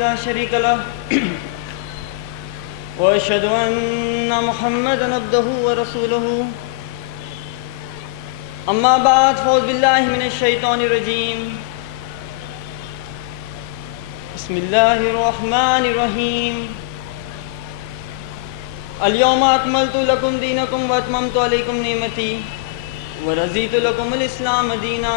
لا شريك له وأشهد أن محمدا عبده ورسوله أما بعد فأعوذ بالله من الشيطان الرجيم بسم الله الرحمن الرحيم اليوم أكملت لكم دينكم وأتممت عليكم نعمتي ورضيت لكم الإسلام دينا.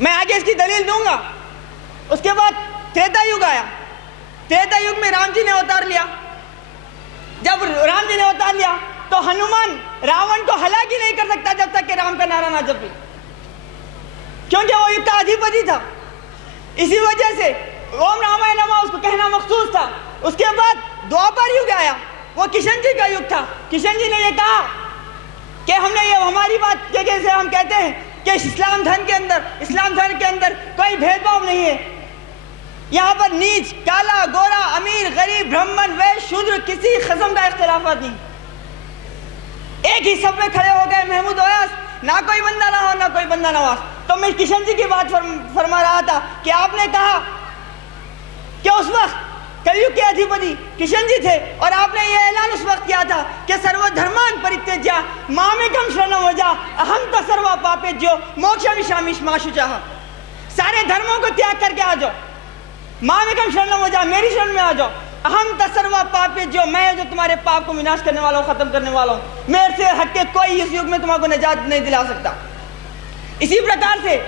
میں آگے اس کی دلیل دوں گا. اس کے بعد تریتا یگ آیا. تریتا یگ میں رام جی نے اوتار لیا. جب رام جی نے اوتار لیا تو ہنومان راون کو ہلاک ہی نہیں کر سکتا جب تک کہ رام کا نعرہ نہ جپے، کیونکہ وہ یگ کا ادھیپتی تھا. اسی وجہ سے اوم رامائے نمہ اس کو کہنا مخصوص تھا. اس کے بعد دوپہر یگ آیا، وہ کشن جی کا یگ تھا. کشن جی نے یہ کہا کہ ہم نے یہ ہماری بات جیسے ہم کہتے ہیں کہ اسلام دھرم کے اندر کوئی بھید بھاؤ نہیں ہے. یہاں پر نیچ، کالا، گورا، امیر، غریب، برہمن، ویش، شودر، کسی قسم کا اختلافات نہیں. ایک ہی سب میں کھڑے ہو گئے محمود اویاس، نہ کوئی بندہ نہ ہو نہ کوئی بندہ نواز. تو میں کشن جی کی بات فرما رہا تھا کہ آپ نے کہا کہ اس وقت کلیوگ کے ادھیپتی کشن جی تھے، اور آپ نے یہ اعلان اس وقت کیا تھا کہ سرو دھرمان پریتیجیا مامیکم شرنم وجا اہم تا سروا پاپیجیو موکشم شامیش ماشوچاہ. سارے دھرموں کو تیاگ کر کے آ جاؤ، مامیکم شرنم وجا میری شرن میں آ جاؤ. اہم تا سروا پاپیجیو، میں جو تمہارے پاپ کو وناش کرنے والا ہوں، ختم کرنے والا ہوں. میرے سے ہٹ کے کوئی اس یگ میں تمہارے کو نجات نہیں دلا سکتا. اسی پرکار سے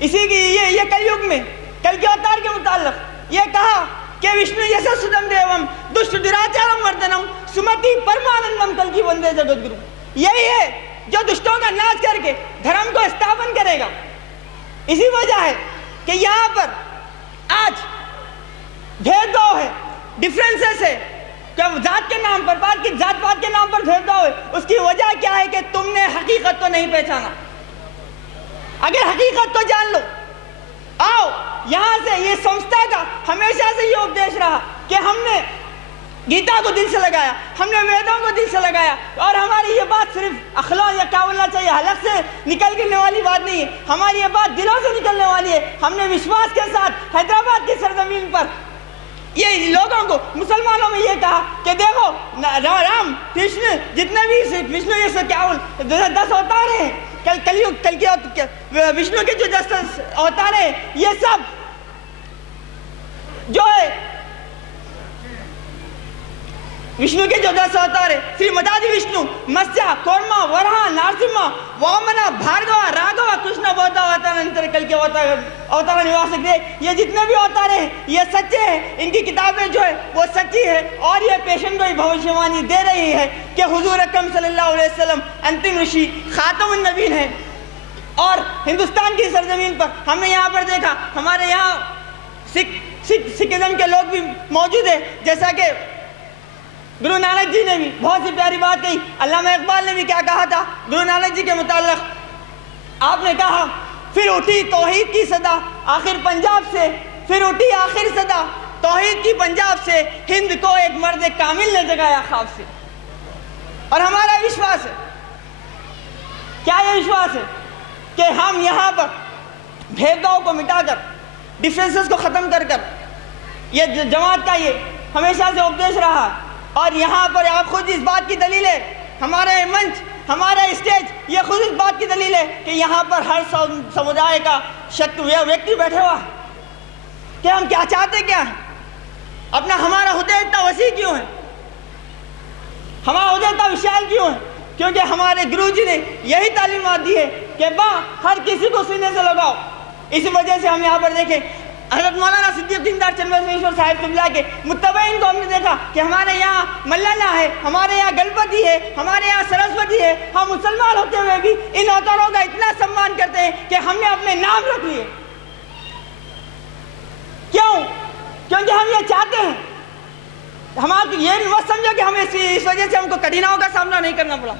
اسی کی یہ کلیوگ میں کل کے اوتار کے متعلق یہ کہا کہ وشنو یسا سدم دیوم دشت دراچارم وردنم سمتی پرمانندم کل کی وندے جگت گرو. یہی ہے جو دشتوں کا ناش کر کے دھرم کو استھاپن کرے گا. اسی وجہ ہے کہ یہاں پر آج بھید بھاؤ ہے، ڈفرینسز ہے، کہ ذات کے نام پر ذات پات کے نام پر بھید بھاؤ ہے. اس کی وجہ کیا ہے کہ تم نے حقیقت کو نہیں پہچانا. اگر حقیقت کو جان لو، آؤ یہاں سے. یہ سنستھا کا ہمیشہ سے یہ اپدیش رہا کہ ہم نے گیتا کو دل سے لگایا، ہم نے ویدوں کو دل سے لگایا، اور ہماری یہ بات صرف اخلاق یا کیا بولنا چاہیے حلق سے نکل کرنے والی بات نہیں ہے، ہماری یہ بات دلوں سے نکلنے والی ہے. ہم نے وشواس کے ساتھ حیدرآباد کی سرزمین پر یہ لوگوں کو، مسلمانوں میں یہ کہا کہ دیکھو رام کرشن جتنے بھی وشنو یہ سب کیا 10 اوتار ہیں، کل کے وشنو کے جو 10 اوتار ہیں، یہ سب جو ہے وشنو کے جو 10 اوتار ہے، سری مدادی وشنو، مسیا، کورما، ورہا، نارسمہ، وامنا، بھارگوا، راگوا، کرشنا بہتا اوتار انتر کل کے اوتار نواس دے. یہ جتنے بھی اوتار ہیں یہ سچے ہیں. ان کی کتابیں جو ہے وہ سچی ہے، اور یہ پیشن گوئی بھوشیوانی دے رہی ہے کہ حضور اکرم صلی اللہ علیہ وسلم انتم رشی خاتم النبیین ہیں. اور ہندوستان کی سرزمین پر ہم نے یہاں پر دیکھا، ہمارے یہاں سکھزم کے لوگ بھی موجود ہیں، جیسا کہ گرو نانک جی نے بھی بہت سی پیاری بات کہی. علامہ اقبال نے بھی کیا کہا تھا گرو نانک جی کے متعلق؟ آپ نے کہا پھر اٹھی توحید کی صدا آخر پنجاب سے، پھر اٹھی آخر صدا توحید کی پنجاب سے، ہند کو ایک مرد کامل نے جگایا خواب سے. اور ہمارا وشواس ہے، کیا یہ وشواس ہے کہ ہم یہاں پر بھید بھاؤ کو مٹا کر، ڈفرینسز کو ختم کر یہ جماعت کا یہ ہمیشہ سے اپدیش رہا. اور یہاں پر آپ خود اس بات کی دلیل ہے، ہمارا منچ، ہمارا اسٹیج یہ خود اس بات کی دلیل ہے کہ یہاں پر ہر سمودائے کا ویکتی بیٹھے ہوا ہے کہ ہم کیا چاہتے کیا ہیں. ہمارا عہدہ اتنا وسیع کیوں ہے، ہمارا عہدہ اتنا وشال کیوں ہے؟ کیونکہ ہمارے گرو جی نے یہی تعلیمات دی ہے کہ ہر کسی کو سینے سے لگاؤ. اس وجہ سے ہم یہاں پر دیکھیں حضرت مولانا صدیق دیندار چند بسویشور صاحب قبلہ کے متبعین کو ہم نے دیکھا کہ ہمارے یہاں ملانا ہے، ہمارے یہاں گلپتی ہے، ہمارے یہاں سرسوتی ہے. ہم مسلمان ہوتے ہوئے بھی ان اوتاروں کا اتنا سمان کرتے ہیں کہ ہم نے اپنے نام رکھ لیے. کیوں؟ کیونکہ ہم یہ چاہتے ہیں، یہ مت سمجھو کہ ہمیں اس وجہ سے ہم کو کٹھناؤں کا سامنا نہیں کرنا پڑا.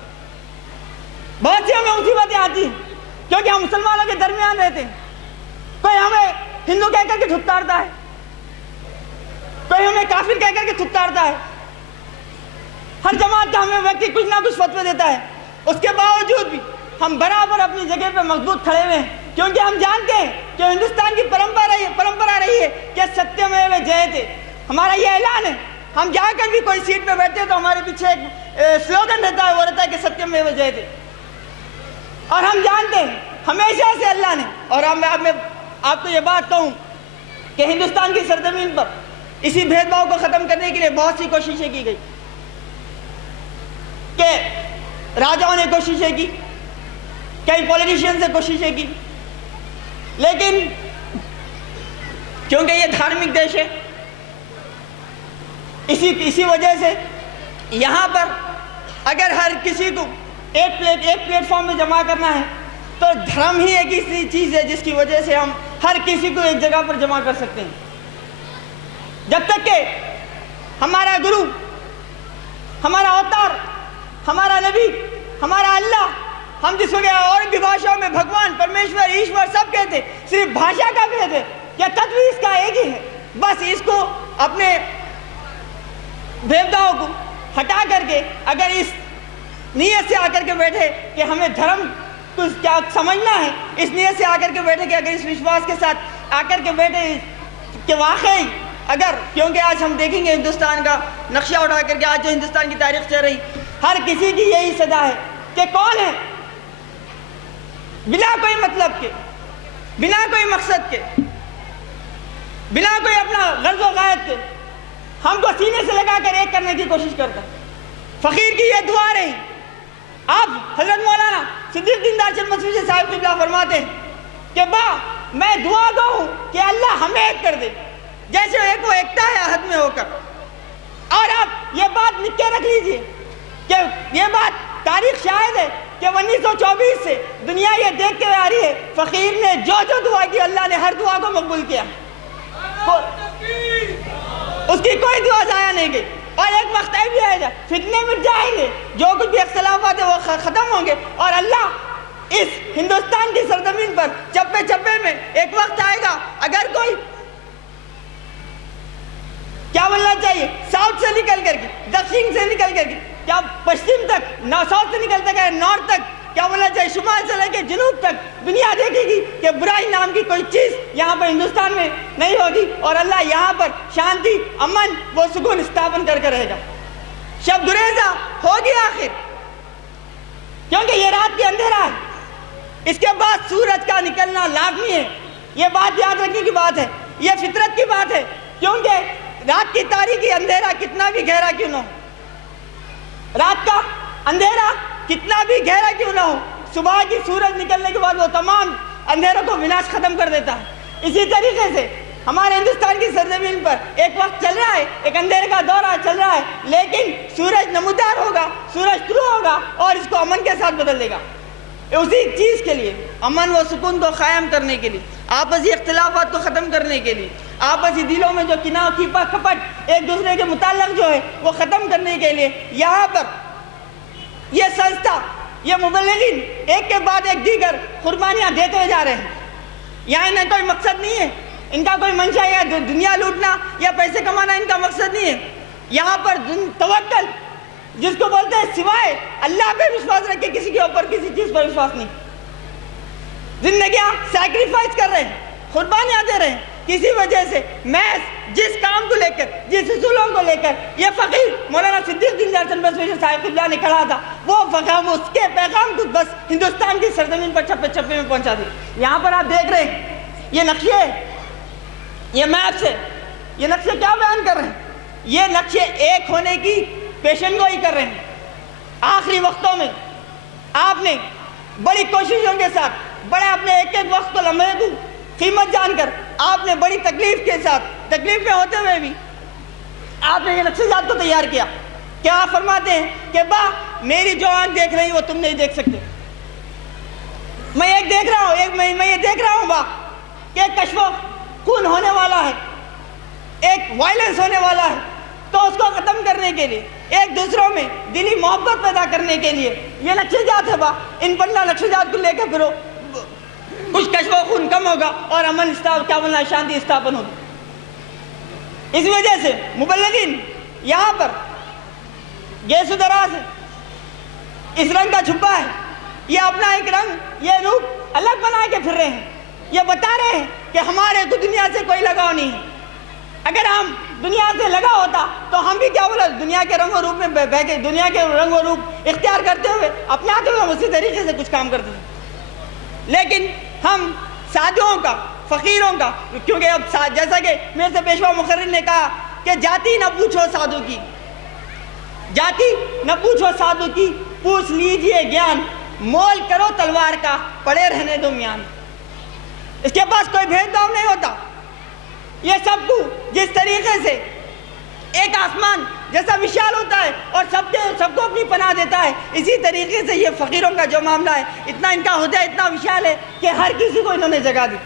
بہت سی ہمیں مصیبتیں آتی ہیں کیونکہ ہم مسلمانوں کے درمیان رہتے ہیں. کوئی ہمیں ہندو کہہ کر کے تھتکارتا ہے، کوئی ہمیں کافر کہہ کر کے تھتکارتا ہے. ہر جماعت کا ہمیں ویکتی کچھ نہ کچھ فتوے دیتا ہے. اس کے باوجود بھی ہم برابر اپنی جگہ پہ مضبوط کھڑے ہوئے ہیں، کیونکہ ہم جانتے ہیں کہ ہندوستان کی پرمپرا رہی ہے کہ ستیہ میو جیتے. ہمارا یہ اعلان ہے. ہم جا کر بھی کوئی سیٹ پہ بیٹھتے ہیں تو ہمارے پیچھے ایک سلوگن رہتا ہے، وہ رہتا ہے کہ ستیہ میو جیتے. اور ہم جانتے ہیں ہمیشہ سے اللہ نے، اور میں آپ کو یہ بات کہوں کہ ہندوستان کی سرزمین پر اسی بھید بھاؤ کو ختم کرنے کے لیے بہت سی کوششیں کی گئی، کہ راجاؤں نے کوششیں کی، کئی پولیٹیشین سے کوششیں کی، لیکن کیونکہ یہ دھارمک دیش ہے، اسی وجہ سے یہاں پر اگر ہر کسی کو ایک پلیٹ فارم میں جمع کرنا ہے تو دھرم ہی ایک ایسی چیز ہے جس کی وجہ سے ہم ہر کسی کو ایک جگہ پر جمع کر سکتے ہیں۔ جب تک کہ ہمارا گرو، ہمارا اوتار، ہمارا نبی، ہمارا اللہ، ہم جس کو کہ اور بھی بھاشاؤں میں بھگوان، پرمیشور، ایشور سب کہتے، صرف بھاشا کا بھید ہے یا تتو اس کا ایک ہی ہے۔ بس اس کو اپنے دیوتاؤں کو ہٹا کر کے اگر اس نیت سے آ کر کے بیٹھے کہ ہمیں دھرم کچھ کیا سمجھنا ہے، اس نیت سے آ کر کے بیٹھے کہ اگر اس وشواس کے ساتھ آ کر کے بیٹھے کہ واقعی اگر، کیونکہ آج ہم دیکھیں گے ہندوستان کا نقشہ اٹھا کر کے، آج جو ہندوستان کی تاریخ چل رہی، ہر کسی کی یہی صدا ہے کہ کون ہے بلا کوئی مطلب کے، بلا کوئی مقصد کے، بلا کوئی اپنا غرض و غایت کے ہم کو سینے سے لگا کر ایک کرنے کی کوشش کرتا ہے۔ فقیر کی یہ دعا رہی، آپ حضرت مولانا صدیق دیندار چند مسیح صاحب قبلہ فرماتے ہیں کہ میں دعا گو ہوں کہ اللہ ہمیں ایک کر دے جیسے ایک وہ ایکتا ہے عہد میں ہو کر۔ اور آپ یہ بات لکھ کے رکھ لیجئے کہ یہ بات تاریخ شاہد ہے کہ 1924 سے دنیا یہ دیکھتے آ رہی ہے، فقیر نے جو دعا کی اللہ نے ہر دعا کو مقبول کیا، اس کی کوئی دعا ضائع نہیں گئی۔ اور ایک وقت بھی آئے گا، فتنے مٹ جائیں گے، جو کچھ بھی اختلافات ہیں وہ ختم ہوں گے، اور اللہ اس ہندوستان کی سرزمین پر چپے چپے میں ایک وقت آئے گا، اگر کوئی کیا بولنا چاہیے ساؤتھ سے نکل کر کے، دکشن سے نکل کر کے، کیا پشچم تک، ساؤتھ سے نکل تک ہے نارتھ تک، کیا بولنا چاہیے شمال سے لے کے جنوب تک، دنیا دیکھے گی کہ برائی نام کی کوئی چیز یہاں پر ہندوستان میں نہیں ہوگی، اور اللہ یہاں پر شانتی، امن و سکون استھاپن کر کے رہے گا۔ شب گریزہ ہوگی آخر، کیونکہ یہ رات کی اندھیرا ہے، اس کے بعد سورج کا نکلنا لازمی ہے۔ یہ بات یاد رکھنے کی بات ہے، یہ فطرت کی بات ہے، کیونکہ رات کی تاریکی اندھیرا کتنا بھی گہرا کیوں نہ ہو، رات کا اندھیرا کتنا بھی گہرا کیوں نہ ہو، صبح کی سورج نکلنے کے بعد وہ تمام اندھیروں کو وناش ختم کر دیتا ہے۔ اسی طریقے سے ہمارے ہندوستان کی سرزمین پر ایک وقت چل رہا ہے، ایک اندھیرے کا دورہ چل رہا ہے، لیکن سورج نمودار ہوگا، سورج طلوع ہوگا اور اس کو امن کے ساتھ بدل دے گا۔ اسی چیز کے لیے، امن و سکون کو قائم کرنے کے لیے، آپسی اختلافات کو ختم کرنے کے لیے، آپسی دلوں میں جو کینہ کھیپا کپٹ ایک دوسرے کے متعلق جو ہے وہ ختم کرنے کے لیے یہاں پر یہ سنستھا، یہ مبلغین ایک کے بعد ایک دیگر قربانیاں دیتے ہوئے جا رہے ہیں۔ یہاں انہیں کوئی مقصد نہیں ہے، ان کا کوئی منشا یا دنیا لوٹنا یا پیسے کمانا ان کا مقصد نہیں ہے۔ یہاں پر توکل جس کو بولتے ہیں، سوائے اللہ پہ وشواس رکھ کے کسی کے اوپر کسی چیز پر وشواس نہیں۔ زندگیاں سیکریفائز کر رہے ہیں، قربانیاں دے رہے ہیں، کسی وجہ سے محض جس کام کو لے کر، جس اصولوں کو لے کر یہ فقیر مولانا صدیق دیندار چند مسیح صاحب قبلہ نے کھڑا تھا، وہ فقام اس کے پیغام کو بس ہندوستان کی سرزمین پر چپے چپے میں پہنچا دی۔ یہاں پر آپ دیکھ رہے ہیں یہ نقشے، یہ میپ سے یہ نقشے کیا بیان کر رہے ہیں؟ یہ نقشے ایک ہونے کی پیشن گوئی کر رہے ہیں۔ آخری وقتوں میں آپ نے بڑی کوششوں کے ساتھ، بڑے اپنے ایک ایک وقت کو لمحے کو قیمت جان کر آپ نے بڑی تکلیف کے ساتھ، تکلیف میں ہوتے ہوئے بھی آپ نے یہ نقشے جات کو تیار کیا۔ کیا آپ فرماتے ہیں کہ میری جو آنکھ دیکھ رہی وہ تم نہیں دیکھ سکتے، میں ایک دیکھ رہا ہوں، میں یہ دیکھ رہا ہوں کہ ایک کشف و خون ہونے والا ہے، ایک وائلنس ہونے والا ہے، تو اس کو ختم کرنے کے لیے، ایک دوسروں میں دلی محبت پیدا کرنے کے لیے یہ نقشے جات ہے۔ ان 15 نقشے جات کو لے کے پھرو، کچھ کشف و خون کم ہوگا اور امن کیا بولنا ہے، شانتی استھاپن ہوگی۔ اس وجہ سے مبلغین یہاں پر گیس و دراز ہے، اس رنگ کا چھپا ہے، یہ اپنا ایک رنگ، یہ روپ الگ بنا کے پھر رہے ہیں، یہ بتا رہے ہیں کہ ہمارے کو دنیا سے کوئی لگاؤ نہیں ہے۔ اگر ہم دنیا سے لگا ہوتا تو ہم بھی کیا بولا، دنیا کے رنگ و روپ میں بہ کے، دنیا کے رنگ و روپ اختیار کرتے ہوئے اپناتے ہوئے ہم اسی طریقے سے کچھ کام کرتے تھے۔ لیکن ہم سادھوؤں کا، فقیروں کا، کیونکہ اب جیسا کہ میرے سے پیشوا مقرر نے کہا کہ جاتی نہ پوچھو سادھو کی، جاتی نہ پوچھو سادھو کی، پوچھ لیجئے گیان، مول کرو تلوار کا، پڑے رہنے دو میان۔ اس کے پاس کوئی بھید بھاؤ نہیں ہوتا. یہ سب کو جس طریقے سے ایک آسمان جیسا وشال ہوتا ہے اور سب کو اپنی پناہ دیتا ہے، اسی طریقے سے یہ فقیروں کا جو معاملہ ہے، اتنا ان کا عہدہ اتنا وشال ہے کہ ہر کسی کو انہوں نے جگہ دی،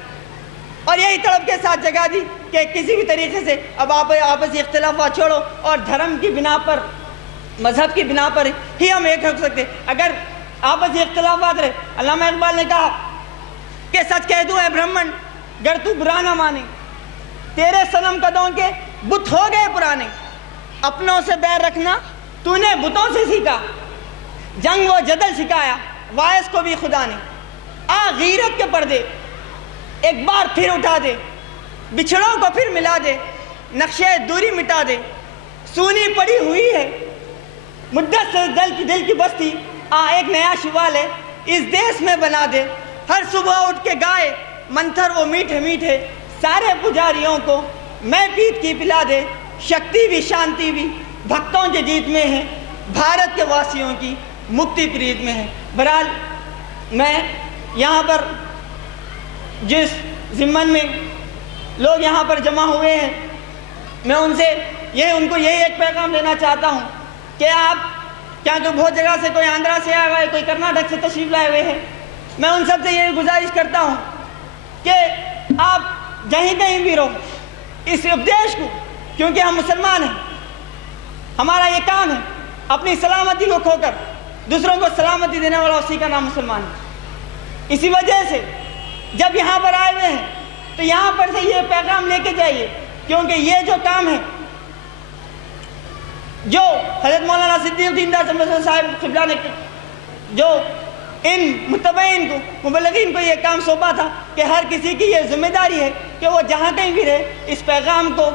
اور یہی طلب کے ساتھ جگہ دی کہ کسی بھی طریقے سے اب آپ آپسی اختلافات چھوڑو اور دھرم کی بنا پر، مذہب کی بنا پر ہی ہم ایک ہو سکتے. اگر آپسی اختلافات رہے، علامہ اقبال نے کہا کہ سچ کہہ دوں اے برہمن گر تو برا نہ مانے، تیرے صنم قدوں کے بت ہو گئے پرانے، اپنوں سے بیر رکھنا تو نے بتوں سے سیکھا، جنگ و جدل سکھایا واعظ کو بھی خدا نے، آ غیرت کے پردے ایک بار پھر اٹھا دے، بچھڑوں کو پھر ملا دے، نقشے دوری مٹا دے، سونی پڑی ہوئی ہے مدت سے دل کی بستی، آ ایک نیا شوالے اس دیس میں بنا دے، ہر صبح اٹھ کے گائے منتر وہ میٹھے میٹھے، سارے پجاریوں کو میں پیت کی پلا دے، شکتی بھی شانتی بھی بھکتوں کے جیت میں ہے، بھارت کے واسیوں کی مکتی پریت میں ہے. بہرحال میں یہاں پر جس ضمن میں لوگ یہاں پر جمع ہوئے ہیں، میں ان کو یہی ایک پیغام دینا چاہتا ہوں کہ آپ کیا تو بہت جگہ سے، کوئی آندھرا سے آیا ہوا ہے، کوئی کرناٹک سے تشریف لائے ہوئے ہیں، میں ان سب سے یہ گزارش کرتا ہوں کہ آپ جہیں کہیں بھی رہو اس اپدیش کو، کیونکہ ہم مسلمان ہیں، ہمارا یہ کام ہے اپنی سلامتی کو کھو کر دوسروں کو سلامتی دینے والا اسی کا نام مسلمان ہے. اسی وجہ سے جب یہاں پر آئے ہوئے ہیں تو یہاں پر سے یہ پیغام لے کے جائیے، کیونکہ یہ جو کام ہے جو حضرت مولانا صدیق دیندار صاحب قبلہ نے جو ان متبعین کو، مبلغین کو یہ کام سونپا تھا کہ ہر کسی کی یہ ذمہ داری ہے کہ وہ جہاں کہیں بھی رہے اس پیغام کو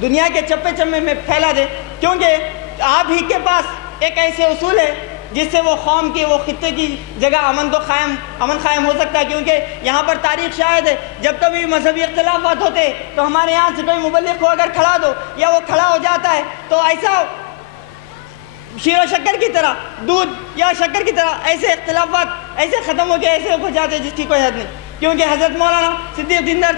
دنیا کے چپے چمے میں پھیلا دے، کیونکہ آپ ہی کے پاس ایک ایسے اصول ہے جس سے وہ قوم کی، وہ خطے کی جگہ امن قائم ہو سکتا ہے. کیونکہ یہاں پر تاریخ شاہد ہے جب کبھی مذہبی اختلافات ہوتے تو ہمارے یہاں سے کوئی مبلغ کو اگر کھڑا دو یا وہ کھڑا ہو جاتا ہے تو ایسا شیر و شکر کی طرح، دودھ یا شکر کی طرح ایسے اختلافات ایسے ختم ہو کے ایسے ہو جاتے جس کی کوئی حد نہیں. کیونکہ حضرت مولانا صدیق دیندار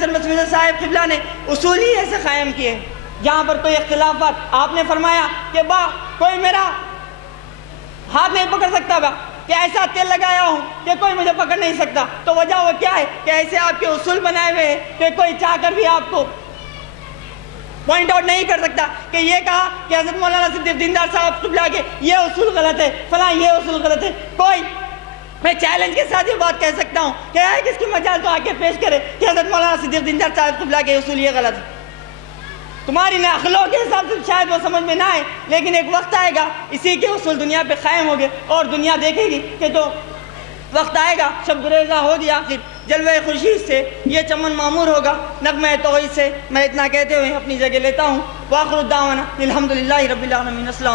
صاحب قبلہ نے اصول ہی ایسے قائم کیے ہیں جہاں پر کوئی اختلافات، آپ نے فرمایا کہ کوئی میرا ہاتھ نہیں پکڑ سکتا کہ ایسا تیل لگایا ہوں کہ کوئی مجھے پکڑ نہیں سکتا. تو وجہ وہ کیا ہے کہ ایسے آپ کے اصول بنائے ہوئے ہیں کہ کوئی چاہ کر بھی آپ کو پوائنٹ آؤٹ نہیں کر سکتا کہ یہ کہا کہ حضرت مولانا صدیق دیندار صاحب قبلہ کے یہ اصول غلط ہے، فلاں یہ اصول غلط ہے. میں چیلنج کے ساتھ یہ بات کہہ سکتا ہوں کہ کس کی مجال تو آگے پیش کرے کہ حضرت مولانا صدیق دیندار صاحب قبلہ کے اصول یہ غلط ہے. تمہاری اخلاق کے حساب سے شاید وہ سمجھ میں نہ آئے، لیکن ایک وقت آئے گا اسی کے اصول دنیا پہ قائم ہو گئے اور دنیا دیکھے گی کہ جو وقت آئے گا شب گریزہ ہو دیا آخر جلوہ خورشید سے یہ چمن معمور ہوگا. نغمہ توحید سے میں اتنا کہتے ہوئے اپنی جگہ لیتا ہوں. وآخر الدعوانا الحمدللہ رب العالمین. السلام علیکم.